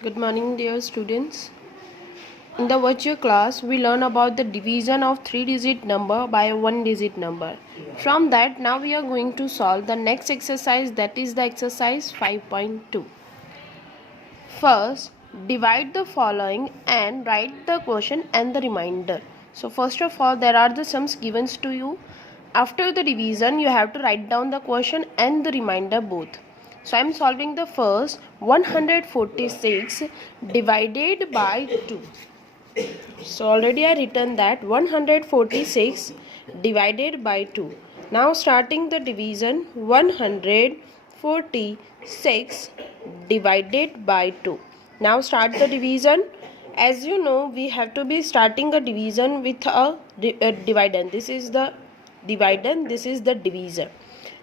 Good morning, dear students. In the virtual class, we learn about the division of 3-digit number by a 1-digit number. From that, now we are going to solve the next exercise, that is the exercise 5.2. First, divide the following and write the question and the remainder. So first of all, there are the sums given to you. After the division, you have to write down the question and the remainder both. So I am solving the first 146 divided by 2. So already I written that 146 divided by 2. Now starting the division, 146 divided by 2. Now start the division. As you know, we have to be starting a division with a dividend. This is the dividend, this is the divisor.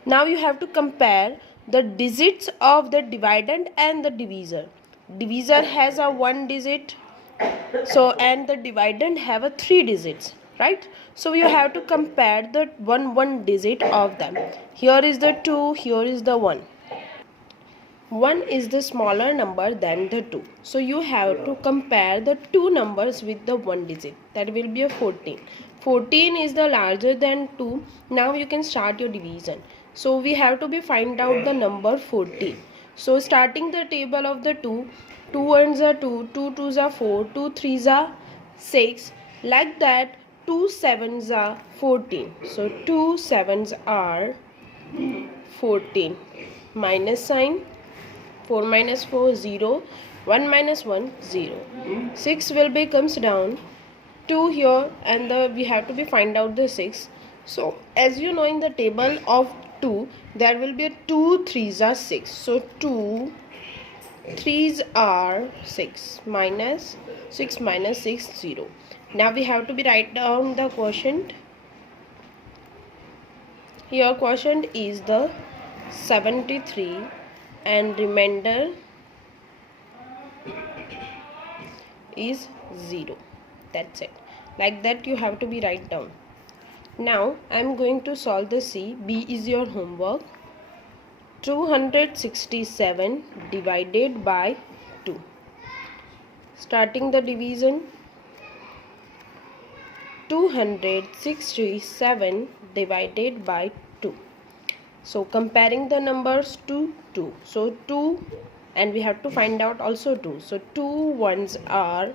Now you have to compare the digits of the dividend and the divisor. Divisor has a 1 digit, so and the dividend have a 3 digits, right? So you have to compare the one digit of them. Here is the 2, here is the 1. 1 is the smaller number than the 2, so you have to compare the two numbers with the 1 digit. That will be a 14. 14 is the larger than 2. Now you can start your division. So we have to be find out the number 14. So starting the table of the 2, 2 ones are 2, 2 twos are 4, 2 threes are 6, like that 2 sevens are 14. So 2 sevens are 14. Minus sign, 4 minus 4 0, 1 minus 1 0. 6 will be comes down, 2 here, and we have to be find out the 6. So as you know, in the table of 2 there will be 2 threes are 6. So 2 threes are 6, minus 6 minus 6 0. Now we have to be write down the quotient. Here quotient is the 73 and remainder is 0. That's it. Like that you have to be write down. Now I am going to solve the C. B is your homework. 267 divided by 2. Starting the division, 267 divided by 2. So comparing the numbers to 2. So 2, and we have to find out also 2. So 2 ones are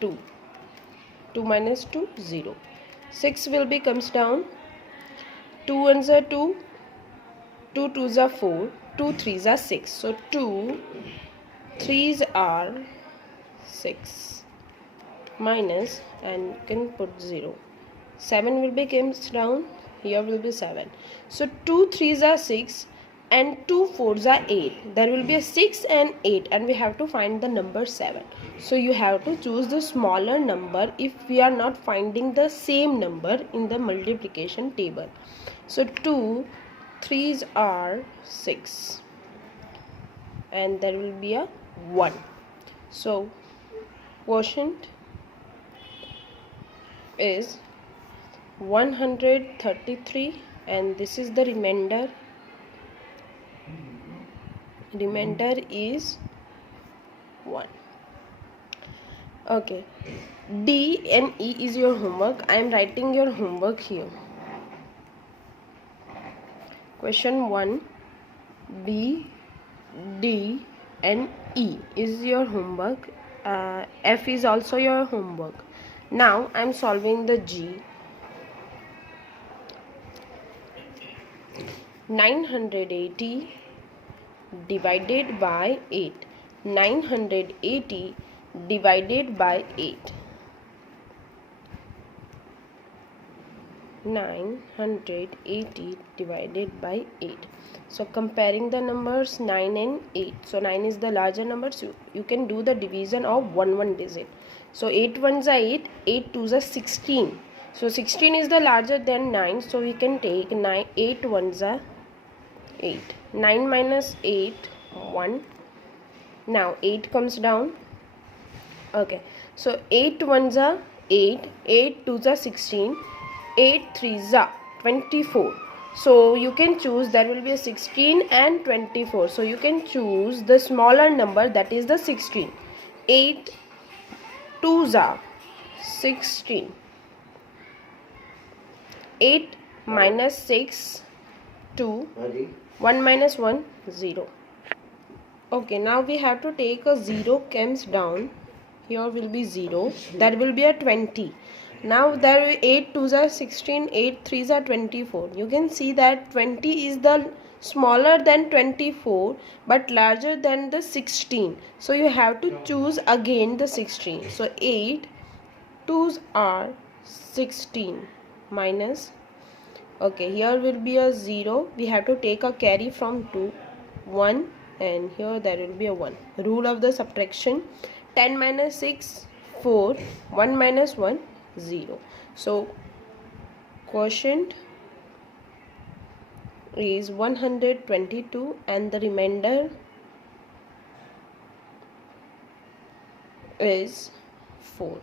2. 2 minus 2 0. 6 will be comes down. 2 ones are 2. 2 twos are 4. 2 threes are 6. So 2 threes are 6. Minus, and you can put 0. 7 will be comes down. Here will be 7. So 2 threes are 6 and 2 fours are 8. There will be a 6 and 8, and we have to find the number 7. So you have to choose the smaller number if we are not finding the same number in the multiplication table. So 2 threes are 6, and there will be a 1. So quotient is 133, and this is the remainder. Remainder is 1. Okay. D and E is your homework. I am writing your homework here. Question 1. B, D and E is your homework. F is also your homework. Now I am solving the G. 980 divided by 8. 980 divided by 8. 980 divided by 8. So comparing the numbers 9 and 8. So 9 is the larger number, so you can do the division of one digit. So 8 ones are 8, 8 twos are 16. So 16 is the larger than 9, so we can take 9, 8 ones are 8. 9 minus 8, 1. Now 8 comes down. Okay, so 8 ones are 8, 8 twos are 16, 8 threes are 24. So you can choose, there will be a 16 and 24. So you can choose the smaller number, that is the 16. 8 2s are 16. 8 minus 6 2. 1 minus 1 0. Okay, now we have to take a 0 comes down. Here will be 0. That will be a 20. Now there 8 2s are 16, 8 3s are 24. You can see that 20 is the smaller than 24 but larger than the 16. So you have to choose again the 16. So 8 2s are 16 minus, okay, here will be a 0. We have to take a carry from 2, 1, and here there will be a 1. Rule of the subtraction: 10 minus 6 4, 1 minus 1 0. So quotient is 122 and the remainder is 4.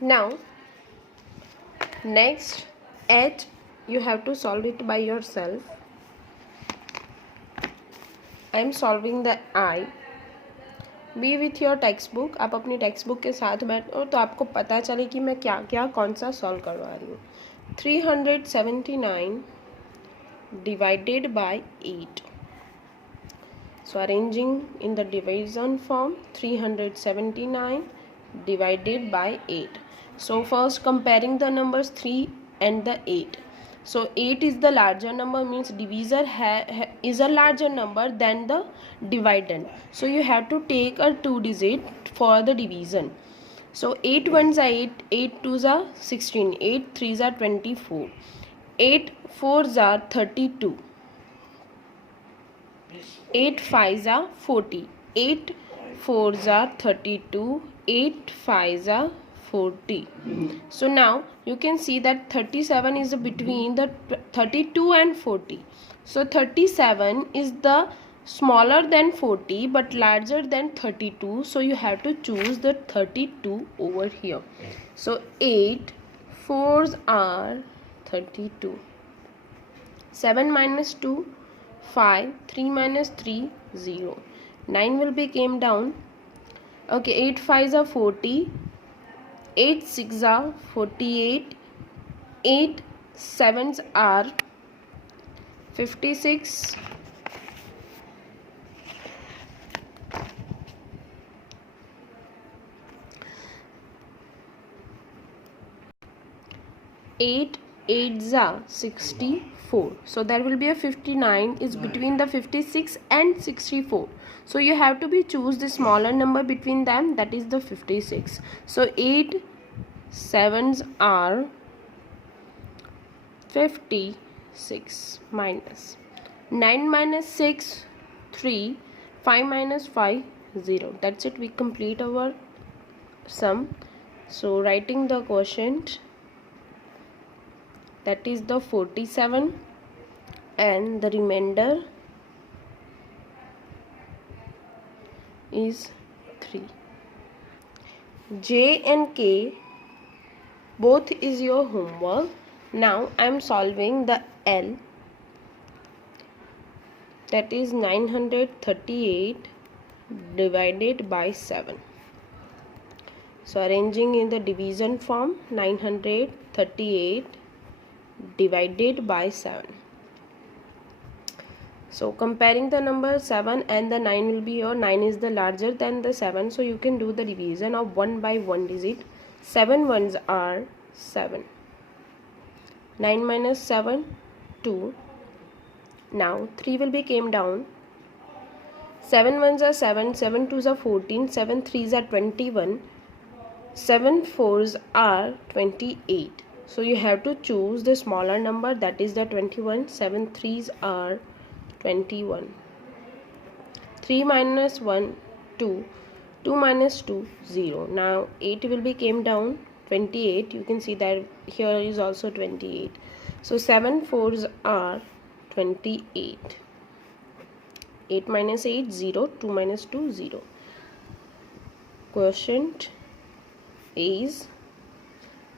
Now next, h you have to solve it by yourself. I am solving the I. B with your text book. आप अपनी text book के साथ बैठो तो आपको पता चले कि मैं क्या क्या कौन सा सॉल्व करवा रही हूँ. 379 divided by 8. So arranging in the division form, 379 divided by 8. So first comparing the numbers 3 and the 8. So 8 is the larger number, means divisor is a larger number than the dividend. So you have to take a 2 digit for the division. So 8 ones are 8, 8 twos are 16, 8 threes are 24, 8 fours are 32, 8 fives are 40, 8 fours are 32, 8 fives are 40. So now you can see that 37 is between the 32 and 40. So 37 is the smaller than 40 but larger than 32. So you have to choose the 32 over here. So 8 fours are 32. 7 minus 2 5, 3 minus 3 0. 9 will be came down. Okay, 8 fives are 40, 8 sixes are 48, 8 sevens are 56, 8 eights are 64. So there will be a 59 is between the 56 and 64. So you have to be choose the smaller number between them, that is the 56. So 8 sevens are 56 minus 9 minus 6 3, 5 minus 5 0. That's it, we complete our sum. So writing the quotient, that is the 47 and the remainder is 3. J and K both is your homework. Now I am solving the L, that is 938 divided by 7. So arranging in the division form, 938 divided by 7. So comparing the number 7 and the 9 will be here. 9 is the larger than the 7, so you can do the division of 1 by 1 digit. 7 ones are 7. 9 minus 7 2. Now 3 will be came down. 7 ones are 7, 7 twos are 14, 7 threes are 21, 7 fours are 28. So you have to choose the smaller number, that is the 21. 7 threes are 21. 3 minus 1 2, 2 minus 2 0. Now 8 will be came down. 28, you can see that here is also 28. So 7 fours are 28. 8 minus 8 0, 2 minus 2 0. Quotient is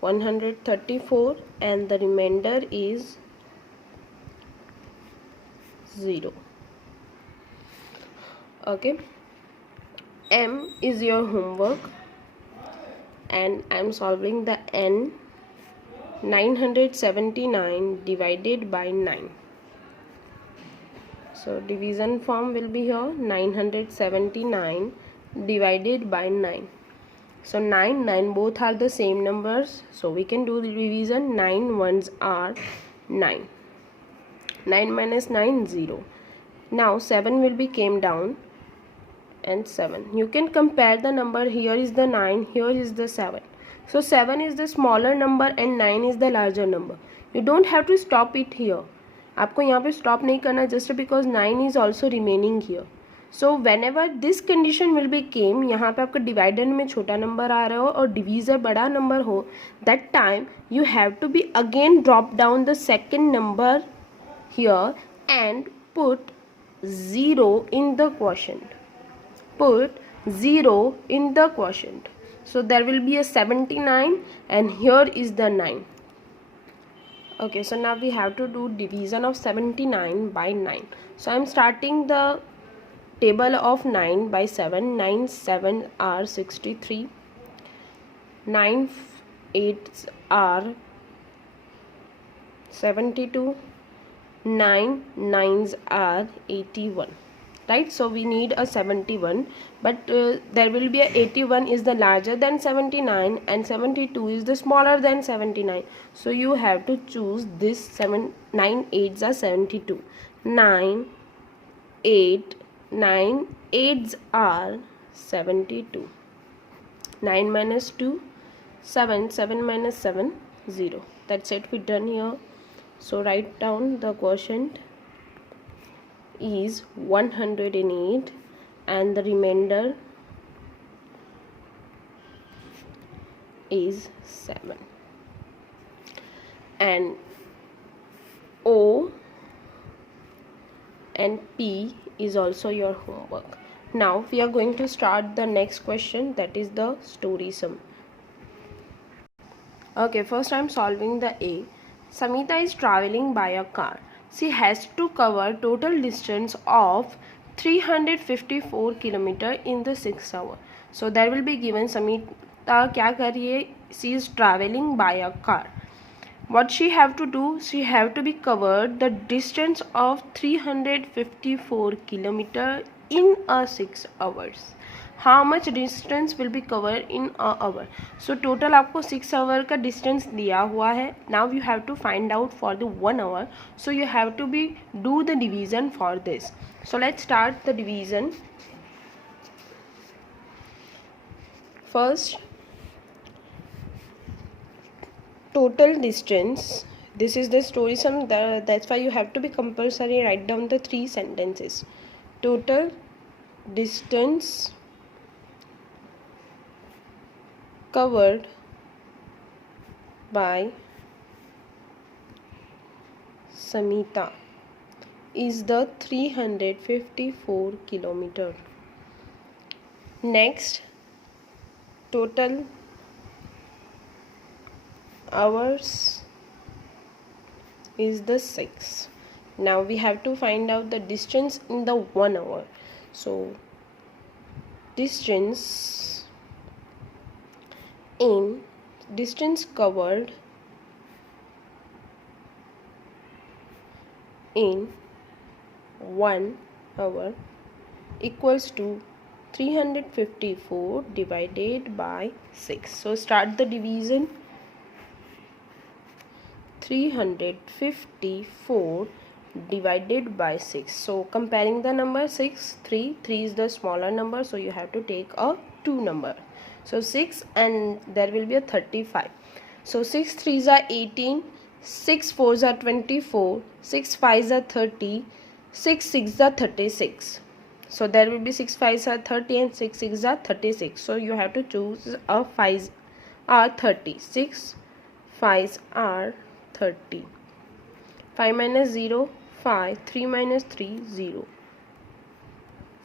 134 and the remainder is 0. Okay, M is your homework and I am solving the N. 979 divided by 9. So division form will be here 979 divided by 9. So 9 both are the same numbers, so we can do the division. 9 ones are 9. 9 minus 9 0. Now 7 will be came down and 7. You can compare the number. Here is the 9, here is the 7. So 7 is the smaller number and 9 is the larger number. You don't have to stop it here. आपको यहाँ पे stop नहीं करना just because 9 is also remaining here. So whenever this condition will be came, यहाँ पे आपका dividend में छोटा number आ रहा हो और divisor बड़ा number हो, that time you have to be again drop down the second number here and put 0 in the quotient. Put 0 in the quotient. So there will be a 79 and here is the 9. Okay, so now we have to do division of 79 by 9. So I am starting the table of 9 by 7. 9 7 are 63. 9 8 are 72. 9 9s are 81. Right, so we need a 71, but there will be a 81 is the larger than 79 and 72 is the smaller than 79. So you have to choose this. 9 8s are 72. 9 8 9 8s are 72. 9 minus 2 7. 7 minus 7 0. That's it, we done here. So write down the quotient is 108 and the remainder is 7. And O and P is also your homework. Now we are going to start the next question, that is the story sum. Okay, first I am solving the A. Samita is traveling by a car. She has to cover total distance of 354 km in the 6 hours. So there will be given Samita क्या कर रही है? She is traveling by a car. What she have to do? She have to be covered the distance of 354 km in a 6 hours. How much distance will be covered in a hour? So total आपको 6 hour का distance दिया हुआ है. Now you have to find out for the 1 hour. So you have to be do the division for this. So let's start the division. First, total distance. This is the story sum. That's why you have to be compulsory write down the 3 sentences. Total distance covered by Samita is the 354 km. Next, total hours is the 6. Now we have to find out the distance in the 1 hour. So distance covered in 1 hour equals to 354 divided by 6. So start the division. 354 divided by 6. So comparing the number 6, 3 is the smaller number, so you have to take a 2 number. So 6 and there will be a 35. So 6 3s are 18, 6 4s are 24, 6 5s are 30, 6 6s are 36. So there will be 6 5s are 30 and 6 6s are 36. So you have to choose a 5s are 30. 6 5s are 30. 5 minus 0 5, 3 minus 3 0.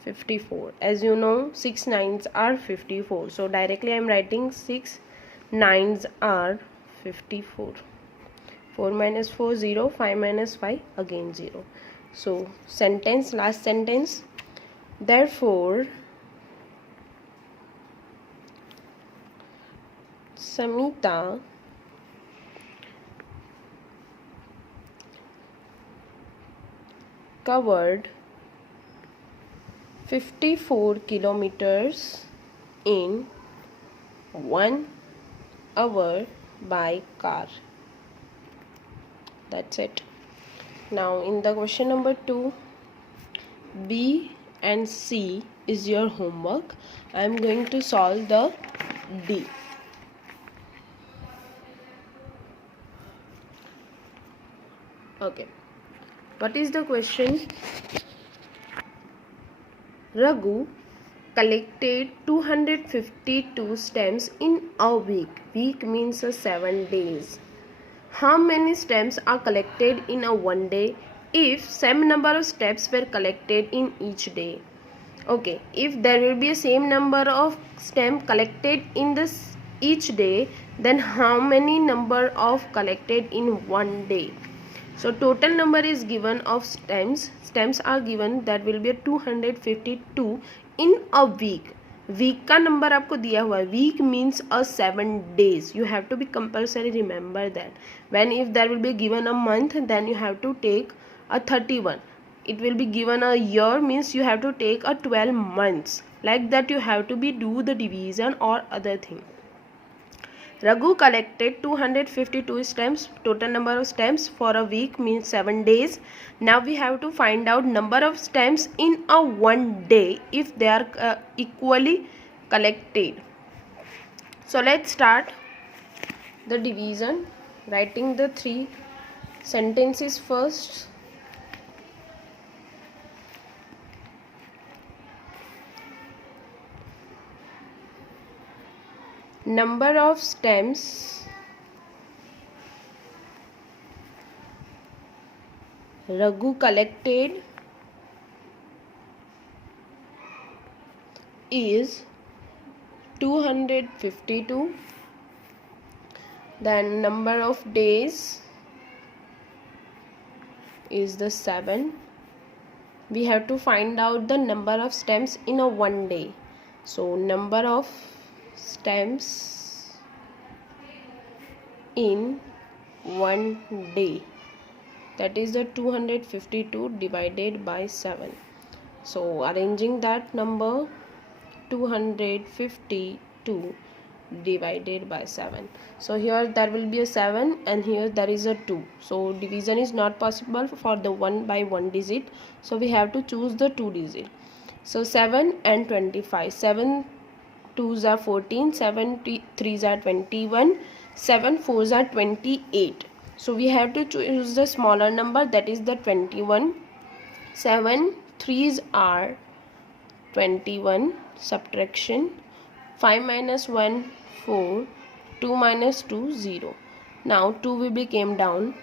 54. As you know, 6 9s are 54. So directly I am writing 6 9s are 54. 4 minus 4 0, 5 minus 5 again 0. So sentence, last sentence, therefore Samita covered 54 kilometers in 1 hour by car. That's it. Now in the question number 2, B and C is your homework. I am going to solve the D. Okay, what is the question? Raghu collected 252 stamps in a week. Week means 7 days. How many stamps are collected in a one day if same number of stamps were collected in each day? Okay, if there will be a same number of stamps collected in this each day, then how many number of collected in one day? So total number is given of stamps. Stamps are given, that will be 252 in a week. Week का नंबर आपको दिया हुआ है. Week means a 7 days. You have to be compulsory remember that. When if there will be given a month, then you have to take a 31. It will be given a year, means you have to take a 12 months. Like that you have to be do the division or other thing. Raghu collected 252 stamps. Total number of stamps for a week means 7 days. Now we have to find out number of stamps in a one day if they are equally collected. So let's start the division. Writing the 3 sentences first. Number of stamps Raghu collected is 252. Then number of days is the 7. We have to find out the number of stamps in a one day. So number of stamps in one day, that is the 252 divided by 7. So arranging that number, 252 divided by 7. So here there will be a 7 and here there is a 2. So division is not possible for the 1 by 1 digit. So we have to choose the 2 digit. So 7 and 25. 7 2s are 14, 7 3s are 21, 7 4s are 28. So we have to choose the smaller number, that is the 21. 7 3s are 21, subtraction. 5 minus 1 4, 2 minus 2 0. Now 2 will be came down.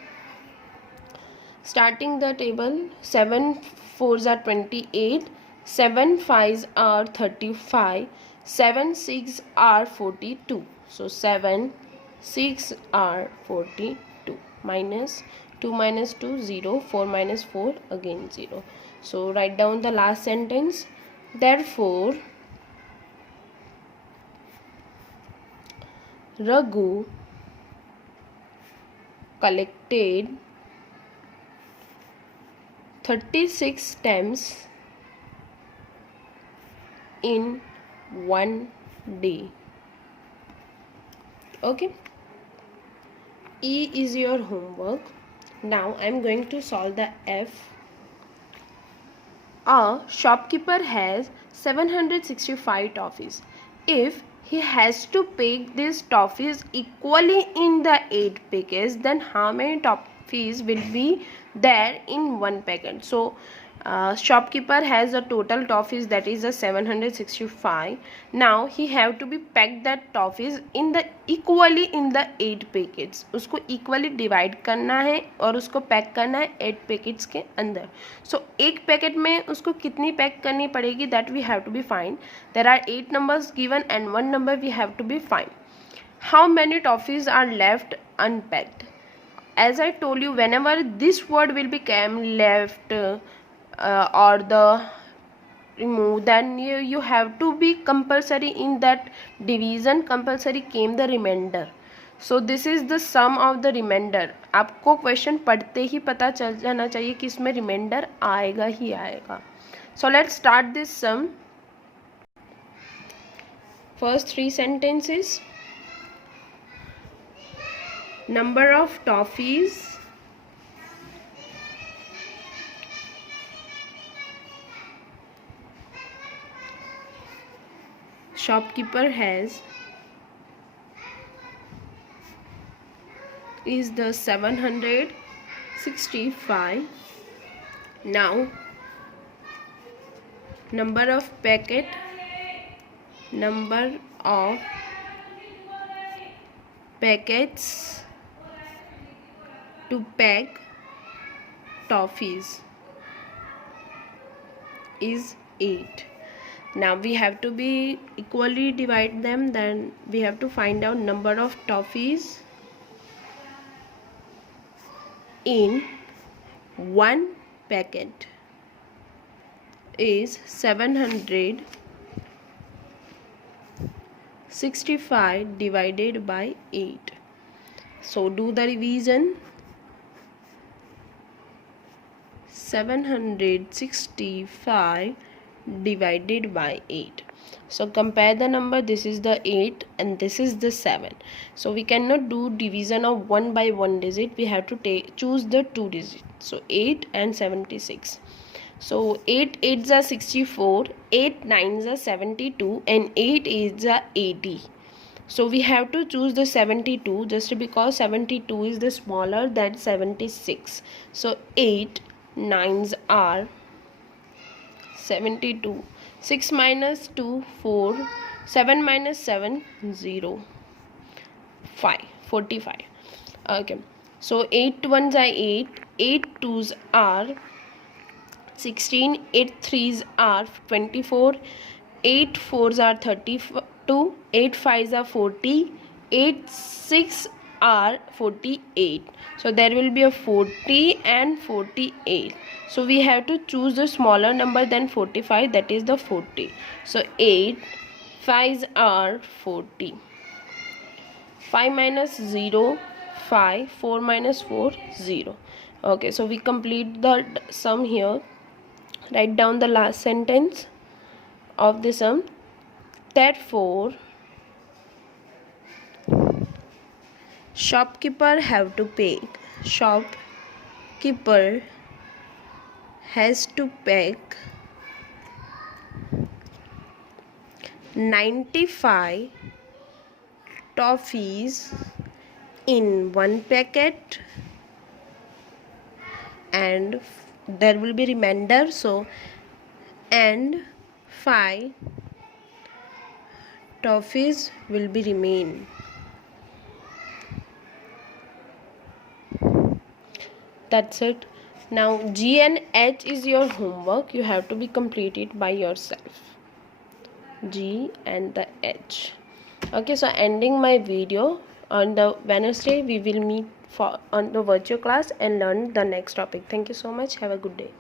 Starting the table, 7 4s are 28, 7 5s are 35, 7 6 are 42. So 7 6 are 42. Minus 2 minus 2 0, 4 minus 4 again 0. So write down the last sentence. Therefore Raghu collected 36 stamps in one day. Okay, E is your homework. Now I am going to solve the F. A shopkeeper has 765 toffees. If he has to pick these toffees equally in the 8 packets, then how many toffees will be there in one packet? So shopkeeper has a total toffees, that is a 765. Now he have to be packed that toffees in the equally in the 8 packets. उसको equally divide करना है और उसको pack करना है 8 packets के अंदर. So एक पैकेट में उसको कितनी पैक करनी पड़ेगी, that we have to be find. There are 8 numbers given and 1 number we have to be find. How many toffees are left unpacked? As I told you, whenever this word will become left or the remove, then you have to be compulsory in that division, compulsory came the remainder. So this is the sum of the remainder. आपको question पढ़ते ही पता चल जाना चाहिए कि इसमें reminder आएगा ही आएगा. So let's start this sum. First 3 sentences. Number of toffees shopkeeper has is the 765. Now number of packets to pack toffees is 8. Now we have to be equally divide them, then we have to find out number of toffees in one packet is 765 divided by 8. So do the revision. 765 divided by 8. So compare the number. This is the 8 and this is the 7. So we cannot do division of 1 by 1 digit. We have to choose the 2 digits. So 8 and 76. So 8 8s are 64, 8 9s are 72 and 8 8s are 80. So we have to choose the 72 just because 72 is the smaller than 76. So 8 9s are 72. 6 minus 2 4, 7 minus 7 0, 5 45. Okay, so 8 1s are 8, 8 2s are 16, 8 3s are 24, 8 4s are 32, 8 5s are 40, 8 6 are 48. So there will be a 40 and 48. So we have to choose the smaller number than 45, that is the 40. So 8 5s are 40. 5 minus 0 5, 4 minus 4 0. Okay, so we complete the sum here. Write down the last sentence of the sum. Therefore shopkeeper have to pay. Shopkeeper has to pack 95 toffees in one packet and there will be remainder, so and 5 toffees will be remain. That's it. Now G and H is your homework. You have to be completed by yourself. G and the H. Okay, so ending my video. On the Wednesday we will meet on the virtual class and learn the next topic. Thank you so much. Have a good day.